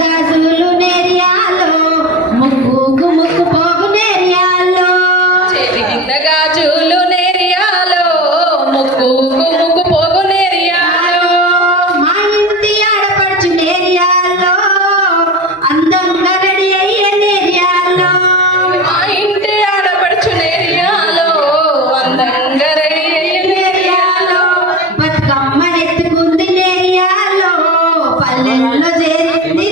గాజులు నేరియాలో ముక్కు ముక్కు పోగు నేరియాలో చెవి కింద గాజులు నేరియాలో ముక్కు ముక్కు పోగు నేరియాలో మా ఇంటి ఆడపడుచు నేరియాలో అందంగా రెడీ అయ్యే నేరియాలో మా ఇంటి ఆడపడుచు నేరియాలో అందంగా రెడీ అయ్యే నేరియాలో బతుకమ్మ ఎత్తుకుంది నేరియాలో పల్లెల్లో చేరింది